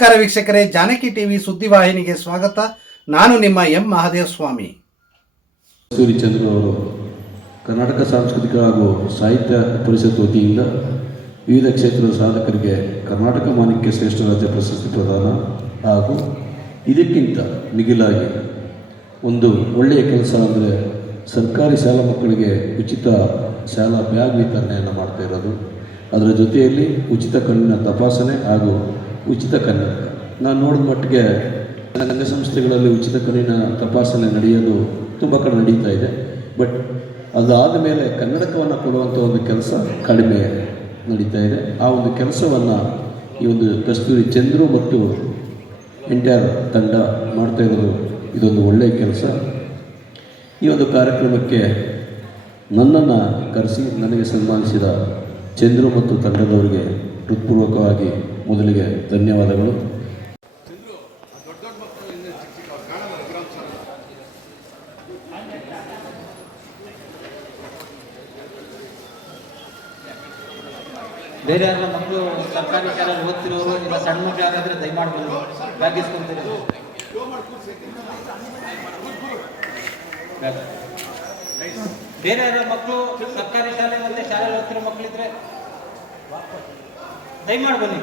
ನಮಸ್ಕಾರ ವೀಕ್ಷಕರೇ, ಜಾನಕಿ ಟಿವಿ ಸುದ್ದಿವಾಹಿನಿಗೆ ಸ್ವಾಗತ. ನಾನು ನಿಮ್ಮ ಎಂ ಮಹಾದೇವ ಸ್ವಾಮಿ ಕಸ್ತೂರಿ ಚಂದ್ರ ಅವರು ಕರ್ನಾಟಕ ಸಾಂಸ್ಕೃತಿಕ ಹಾಗೂ ಸಾಹಿತ್ಯ ಪರಿಷತ್ ವತಿಯಿಂದ ವಿವಿಧ ಕ್ಷೇತ್ರದ ಸಾಧಕರಿಗೆ ಕರ್ನಾಟಕ ಮಾಣಿಕ್ಯ ಶ್ರೇಷ್ಠ ರಾಜ್ಯ ಪ್ರಶಸ್ತಿ ಪ್ರದಾನ ಹಾಗೂ ಇದಕ್ಕಿಂತ ಮಿಗಿಲಾಗಿ ಒಂದು ಒಳ್ಳೆಯ ಕೆಲಸ ಅಂದರೆ ಸರ್ಕಾರಿ ಶಾಲಾ ಮಕ್ಕಳಿಗೆ ಉಚಿತ ಶಾಲಾ ಬ್ಯಾಗ್ ವಿತರಣೆಯನ್ನು ಮಾಡ್ತಾ ಇರೋದು. ಅದರ ಜೊತೆಯಲ್ಲಿ ಉಚಿತ ಕಣ್ಣಿನ ತಪಾಸಣೆ ಹಾಗೂ ಉಚಿತ ಕನ್ನಡ ನಾನು ನೋಡಿದ ಮಟ್ಟಿಗೆ ಸಂಸ್ಥೆಗಳಲ್ಲಿ ಉಚಿತ ಕಣ್ಣಿನ ತಪಾಸಣೆ ನಡೆಯಲು ತುಂಬ ಕಡೆ ನಡೀತಾ ಇದೆ. ಬಟ್ ಅದಾದ ಮೇಲೆ ಕನ್ನಡಕವನ್ನು ಕೊಡುವಂಥ ಒಂದು ಕೆಲಸ ಕಡಿಮೆ ನಡೀತಾ ಇದೆ. ಆ ಒಂದು ಕೆಲಸವನ್ನು ಈ ಒಂದು ಕಸ್ತೂರಿ ಚಂದ್ರು ಮತ್ತು ಆರ್ ತಂಡ ಮಾಡ್ತಾ ಇರೋದು ಇದೊಂದು ಒಳ್ಳೆಯ ಕೆಲಸ. ಈ ಒಂದು ಕಾರ್ಯಕ್ರಮಕ್ಕೆ ನನ್ನನ್ನು ಕರೆಸಿ, ನನಗೆ ಸನ್ಮಾನಿಸಿದ ಚಂದ್ರು ಮತ್ತು ತಂಡದವರಿಗೆ ಹೃತ್ಪೂರ್ವಕವಾಗಿ ಮೊದಲಿಗೆ ಧನ್ಯವಾದಗಳು ಬೇರೆ ಯಾರ ಮಕ್ಕಳು ಸರ್ಕಾರಿ ಶಾಲೆಯಲ್ಲಿ ಓದ್ತಿರೋರು ಇಲ್ಲ ಸಣ್ಣ ಮಕ್ಕಳು ಯಾರಾದ್ರೆ ದಯಮಾಡಿ ಬ್ಯಾಗಿಸ್ಕೊಂತೀರಿ. ಬೇರೆ ಯಾರ ಮಕ್ಕಳು ಸರ್ಕಾರಿ ಶಾಲೆ ಮತ್ತೆ ಶಾಲೆಯಲ್ಲಿ ಓದ್ತಿರೋ ಮಕ್ಕಳಿದ್ರೆ ದಯಮಾಡಿ ಬನ್ನಿ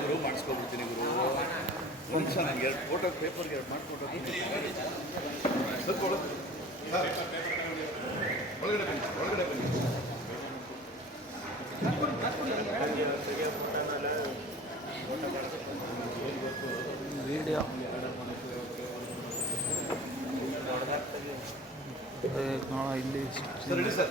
ಗುರು ಮಾಡಿಸ್ಕೊಂಡ್ಬಿಡ್ತೀನಿ ಗುರು ಒಂದು ಸಹ ನನಗೆ ಎರಡು ಫೋಟೋ ಪೇಪರ್ಗೆ ಎರಡು ಮಾಡಿಕೊಟ್ಟು ಒಳಗಡೆ ಬನ್ನಿ ಒಳಗಡೆ ಬನ್ನಿ ವಿಡಿಯೋ ನೋಡ ಇಲ್ಲಿ ಸರ್ ಸರ್.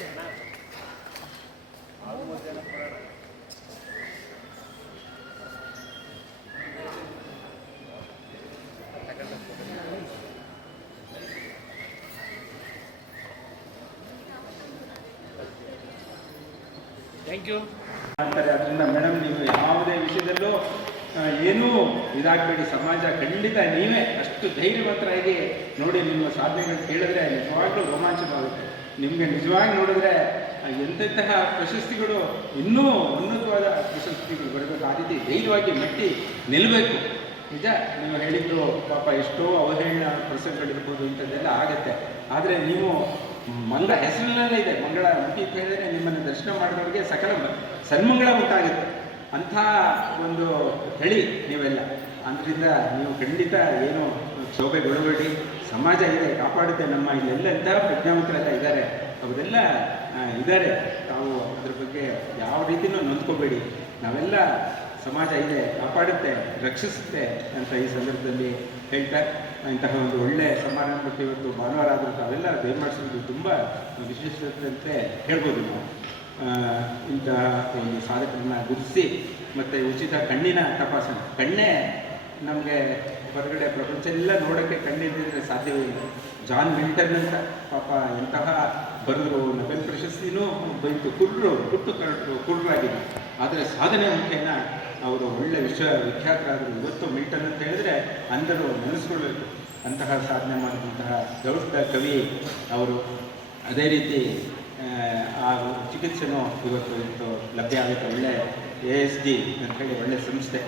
ಬಮ್ಮ. ಮಾಡ್ತಾರೆ. ಅದರಿಂದ ಮೇಡಮ್ ನೀವು ಯಾವುದೇ ವಿಷಯದಲ್ಲೂ ಏನೂ ಇದಾಗಬೇಡಿ. ಸಮಾಜ ಖಂಡಿತ ನೀವೇ ಅಷ್ಟು ಧೈರ್ಯವಂತರಾಗಿ ನೋಡಿ ನಿಮ್ಮ ಸಾಧನೆಗಳು ಕೇಳಿದ್ರೆ ನಿಜವಾಗ್ಲೂ ರೋಮಾಂಚನವಾಗುತ್ತೆ. ನಿಮಗೆ ನಿಜವಾಗಿ ನೋಡಿದ್ರೆ ಎಂತೆಂತಹ ಪ್ರಶಸ್ತಿಗಳು, ಇನ್ನೂ ಉನ್ನತವಾದ ಪ್ರಶಸ್ತಿಗಳು ಬರಬೇಕು. ಆ ರೀತಿ ಧೈರ್ಯವಾಗಿ ಮೆಟ್ಟಿ ನಿಲ್ಲಬೇಕು ನಿಜ, ನೀವು ಹೇಳಿದ್ದು ಪಾಪ ಎಷ್ಟೋ ಅವಹೇಳನ ಪ್ರಸಂಗಗಳಿರ್ಬೋದು, ಇಂಥದ್ದೆಲ್ಲ ಆಗುತ್ತೆ. ಆದರೆ ನೀವು ಮಂಗಳ ಹೆಸರಿನಲ್ಲೇ ಇದೆ. ಮಂಗಳ ಮುಖಿ ಅಂತ ಹೇಳಿದ್ರೆ ನಿಮ್ಮನ್ನು ದರ್ಶನ ಮಾಡಿದವರಿಗೆ ಸಕಲ ಸನ್ಮಂಗಳ ಉಂಟಾಗುತ್ತೆ. ಅಂಥ ಒಂದು ಹೇಳಿ ನೀವೆಲ್ಲ. ಅದರಿಂದ ನೀವು ಖಂಡಿತ ಏನು ಕ್ಷೋಭೆಗೊಳಬೇಡಿ ಸಮಾಜ ಇದೆ, ಕಾಪಾಡುತ್ತೆ. ನಮ್ಮ ಇಲ್ಲೆಲ್ಲ ಎಂಥ ಪ್ರಜ್ಞಾವಂತರೆಲ್ಲ ಇದ್ದಾರೆ. ಅವರೆಲ್ಲ ಇದ್ದಾರೆ. ತಾವು ಅದ್ರ ಬಗ್ಗೆ ಯಾವ ರೀತಿಯೂ ನೊಂದ್ಕೋಬೇಡಿ. ನಾವೆಲ್ಲ ಸಮಾಜ ಇದೆ, ಕಾಪಾಡುತ್ತೆ, ರಕ್ಷಿಸುತ್ತೆ ಅಂತ ಈ ಸಂದರ್ಭದಲ್ಲಿ ಹೇಳ್ತಾ ಇಂತಹ ಒಂದು ಒಳ್ಳೆಯ ಸಮಾರಂಭಕ್ಕೆ ಇವತ್ತು ಭಾನುವಾರ ಆದರೂ ತಾವೆಲ್ಲ ದಯಮಾಡಿಸಿದ್ದು ತುಂಬ ವಿಶೇಷತೆ ಹೇಳ್ಬೋದು ನಾವು. ಇಂತಹ ಒಂದು ಸಾಧಕರನ್ನ ಗುರುತಿಸಿ ಮತ್ತು ಉಚಿತ ಕಣ್ಣಿನ ತಪಾಸಣೆ. ಕಣ್ಣೇ ನಮಗೆ ಹೊರಗಡೆ ಪ್ರಪಂಚ ಎಲ್ಲ ನೋಡೋಕ್ಕೆ ಕಣ್ಣಿದ್ದರೆ ಸಾಧ್ಯವೇ ಇಲ್ಲ. ಜಾನ್ ಮಿಲ್ಟನ್ ಅಂತ ಪಾಪ ಎಂತಹ ಬರೆದ್ರು, ನೊಬೆಲ್ ಪ್ರಶಸ್ತಿನೂ ಬಂತು. ಕುರ್ರು, ಹುಟ್ಟು ಕರಟರು, ಕುರ್ರಾಗಿದೆ. ಆದರೆ ಸಾಧನೆ ಮುಖೇನ ಅವರು ಒಳ್ಳೆ ವಿಶ್ವ ವಿಖ್ಯಾತರಾದರು ಇವತ್ತು ಮಿಲ್ಟನ್ ಅಂತ ಹೇಳಿದ್ರೆ ಅಂದರು ನೆನೆಸ್ಕೊಳ್ಬೇಕು. ಅಂತಹ ಸಾಧನೆ ಮಾಡಿದಂತಹ ದೌಷ್ಟ ಕವಿ ಅವರು ಅದೇ ರೀತಿ, ಆ ಚಿಕಿತ್ಸೆನೂ ಇವತ್ತು ಇವತ್ತು ಲಭ್ಯ ಆಗುತ್ತೆ, ಒಳ್ಳೆ ಎ ಎಸ್ ಡಿ ಅಂತ ಹೇಳಿ ಒಳ್ಳೆ ಸಂಸ್ಥೆ.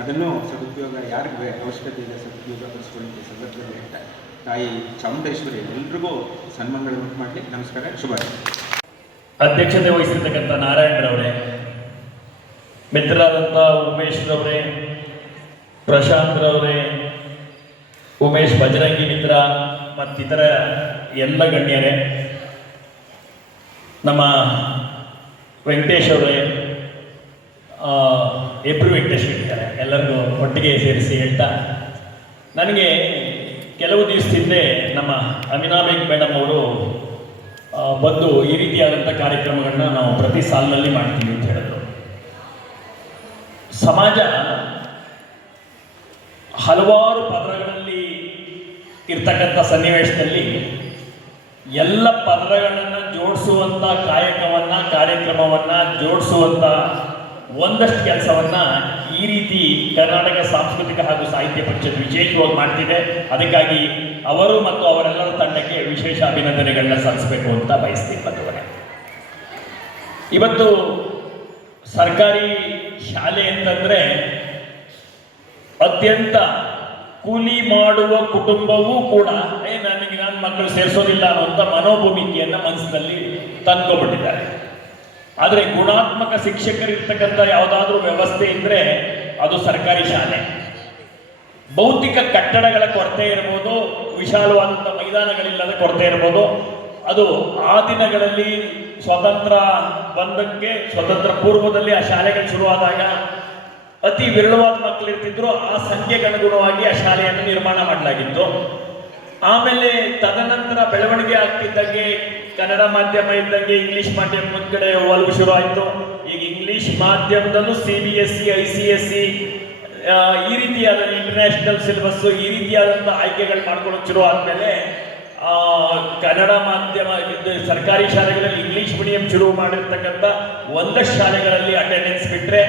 ಅದನ್ನು ಸದುಪಯೋಗ ಯಾರಿಗೆ ಅವಶ್ಯಕತೆ ಇದೆ ಸದುಪಯೋಗ ಪಡಿಸ್ಕೊಳ್ಳಿ ಸಂದರ್ಭದಲ್ಲಿ ಅಂತ ತಾಯಿ ಚಾಮುಂಡೇಶ್ವರಿ ಎಲ್ರಿಗೂ ಸನ್ಮಾನಗಳು ಉಂಟು ಮಾಡಲಿ ನಮಸ್ಕಾರ ಶುಭ ಅಧ್ಯಕ್ಷತೆ ವಹಿಸಿರ್ತಕ್ಕಂಥ ನಾರಾಯಣರವರೇ ಮಿತ್ರರಾದಂಥ ಉಮೇಶ್ರವರೇ ಪ್ರಶಾಂತ್ರವರೇ ಉಮೇಶ್ ಭಜರಂಗಿ ಮಿತ್ರ ಮತ್ತಿತರ ಎಲ್ಲ ಗಣ್ಯರೇ ನಮ್ಮ ವೆಂಕಟೇಶ್ ಅವರೇ ಆ, ಇಬ್ರು ವೆಂಕಟೇಶ್ ಇರ್ತಾರೆ ಎಲ್ಲರಿಗೂ ಒಟ್ಟಿಗೆ ಸೇರಿಸಿ ಹೇಳ್ತಾ. ನನಗೆ ಕೆಲವು ದಿವಸ ಹಿಂದೆ ನಮ್ಮ ಅಮಿನಾಬೇಗ್ ಮೇಡಮ್ ಅವರು ಬಂದು ಈ ರೀತಿಯಾದಂಥ ಕಾರ್ಯಕ್ರಮಗಳನ್ನ ನಾವು ಪ್ರತಿ ಸಾಲಿನಲ್ಲಿ ಮಾಡ್ತೀವಿ ಅಂತ ಹೇಳಿದ್ರು. ಸಮಾಜ ಹಲವಾರು ಪದರಗಳಲ್ಲಿ ಇರ್ತಕ್ಕಂಥ ಸನ್ನಿವೇಶದಲ್ಲಿ ಎಲ್ಲ ಪದರಗಳನ್ನು ಜೋಡಿಸುವಂಥ ಕಾಯಕವನ್ನ, ಕಾರ್ಯಕ್ರಮವನ್ನ ಜೋಡಿಸುವಂಥ ಒಂದಷ್ಟು ಕೆಲಸವನ್ನ ಈ ರೀತಿ ಕರ್ನಾಟಕ ಸಾಂಸ್ಕೃತಿಕ ಹಾಗೂ ಸಾಹಿತ್ಯ ಪರಿಷತ್ ವಿಶೇಷವಾಗಿ ಮಾಡ್ತಿದೆ. ಅದಕ್ಕಾಗಿ ಅವರು ಮತ್ತು ಅವರೆಲ್ಲರ ತಂಡಕ್ಕೆ ವಿಶೇಷ ಅಭಿನಂದನೆಗಳನ್ನ ಸಲ್ಲಿಸಬೇಕು ಅಂತ ಬಯಸ್ತೀನಿ ಬಂದವರೇ ಇವತ್ತು ಸರ್ಕಾರಿ ಶಾಲೆ ಅಂತಂದ್ರೆ ಅತ್ಯಂತ ಕೂಲಿ ಮಾಡುವ ಕುಟುಂಬವೂ ಕೂಡ, ಏ, ನನಗೆ ನನ್ನ ಮಕ್ಕಳು ಸೇರಿಸೋದಿಲ್ಲ ಅನ್ನುವಂಥ ಮನೋಭೂಮಿಕೆಯನ್ನ ಮನಸ್ಸಿನಲ್ಲಿ ತಂದ್ಕೊಂಡ್ಬಿಟ್ಟಿದ್ದಾರೆ. ಆದರೆ ಗುಣಾತ್ಮಕ ಶಿಕ್ಷಕರಿರ್ತಕ್ಕಂಥ ಯಾವುದಾದ್ರೂ ವ್ಯವಸ್ಥೆ ಇದ್ರೆ ಅದು ಸರ್ಕಾರಿ ಶಾಲೆ. ಭೌತಿಕ ಕಟ್ಟಡಗಳ ಕೊರತೆ ಇರ್ಬೋದು ವಿಶಾಲವಾದಂಥ ಮೈದಾನಗಳಿಲ್ಲದ ಕೊರತೆ ಇರ್ಬೋದು ಅದು ಆ ದಿನಗಳಲ್ಲಿ ಸ್ವತಂತ್ರ ಬಂದಕ್ಕೆ ಸ್ವತಂತ್ರ ಪೂರ್ವದಲ್ಲಿ ಆ ಶಾಲೆಗಳು ಶುರುವಾದಾಗ ಅತಿ ವಿರಳವಾದ ಮಕ್ಕಳು ಇರ್ತಿದ್ರು ಆ ಸಂಖ್ಯೆಗೆ ಅನುಗುಣವಾಗಿ ಆ ಶಾಲೆಯನ್ನು ನಿರ್ಮಾಣ ಮಾಡಲಾಗಿತ್ತು. ಆಮೇಲೆ ತದನಂತರ ಬೆಳವಣಿಗೆ ಆಗ್ತಿದ್ದಂಗೆ, ಕನ್ನಡ ಮಾಧ್ಯಮ ಇದ್ದಂಗೆ, ಇಂಗ್ಲಿಷ್ ಮಾಧ್ಯಮ ಕಡೆ ಒಲವು ಶುರು ಆಯಿತು ಈಗ English ಮಾಧ್ಯಮದಲ್ಲೂ C B S C I C S C ಈ ರೀತಿಯಾದ ಇಂಟರ್ನ್ಯಾಷನಲ್ ಸಿಲೆಬಸ್ ಈ ರೀತಿಯಾದಂಥ ಆಯ್ಕೆಗಳು ಮಾಡ್ಕೊಳ್ಳೋಕೆ ಶುರು ಆದಮೇಲೆ ಕನ್ನಡ ಮಾಧ್ಯಮ ಸರ್ಕಾರಿ ಶಾಲೆಗಳಲ್ಲಿ ಇಂಗ್ಲಿಷ್ ಮೀಡಿಯಂ ಶುರು ಮಾಡಿರ್ತಕ್ಕಂಥ ಒಂದಷ್ಟು ಶಾಲೆಗಳಲ್ಲಿ ಅಟೆಂಡೆನ್ಸ್ ಬಿಟ್ಟರೆ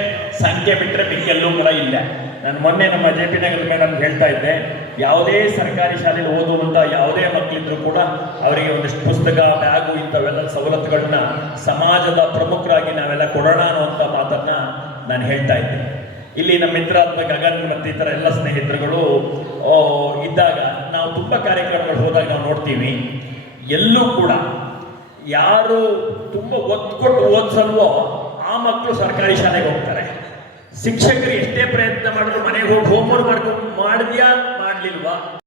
ಸಂಖ್ಯೆ ಬಿಟ್ಟರೆ ಮಿಕ್ಕೆಲ್ಲೂ ಕೂಡ ಇಲ್ಲ. ನಾನು ಮೊನ್ನೆ ನಮ್ಮ ಜೆ ಪಿ ನಗರ ಮೇಡಮ್ ಹೇಳ್ತಾ ಇದ್ದೆ, ಯಾವುದೇ ಸರ್ಕಾರಿ ಶಾಲೆಯಲ್ಲಿ ಓದುವಂಥ ಯಾವುದೇ ಮಕ್ಕಳಿದ್ರು ಕೂಡ ಅವರಿಗೆ ಒಂದಿಷ್ಟು ಪುಸ್ತಕ, ಬ್ಯಾಗು ಇಂಥವೆಲ್ಲ ಸವಲತ್ತುಗಳನ್ನ ಸಮಾಜದ ಪ್ರಮುಖರಾಗಿ ನಾವೆಲ್ಲ ಕೊಡೋಣ ಅನ್ನುವಂಥ ಮಾತನ್ನ ನಾನು ಹೇಳ್ತಾ ಇದ್ದೆ. ಇಲ್ಲಿ ನಮ್ಮ ಮಿತ್ರ ಗಗನ್ ಮತ್ತು ಇತರ ಎಲ್ಲ ಸ್ನೇಹಿತರುಗಳು ಇದ್ದಾಗ ತುಂಬ ಕಾರ್ಯಕ್ರಮಗಳು ಹೋದಾಗ ನಾವು ನೋಡ್ತೀವಿ. ಎಲ್ಲೂ ಕೂಡ ಯಾರು ತುಂಬ ಒತ್ತು ಕೊಟ್ಟು ಓದಿಸಲ್ವೋ ಆ ಮಕ್ಕಳು ಸರ್ಕಾರಿ ಶಾಲೆಗೆ ಹೋಗ್ತಾರೆ. ಶಿಕ್ಷಕರು ಎಷ್ಟೇ ಪ್ರಯತ್ನ ಮಾಡಿದ್ರು ಮನೆಗೆ ಹೋಗಿ ಹೋಮ್ವರ್ಕ್ ಮಾಡ್ಕೊಂಡು ಮಾಡಿದ್ಯಾ, ಮಾಡ್ಲಿಲ್ವಾ?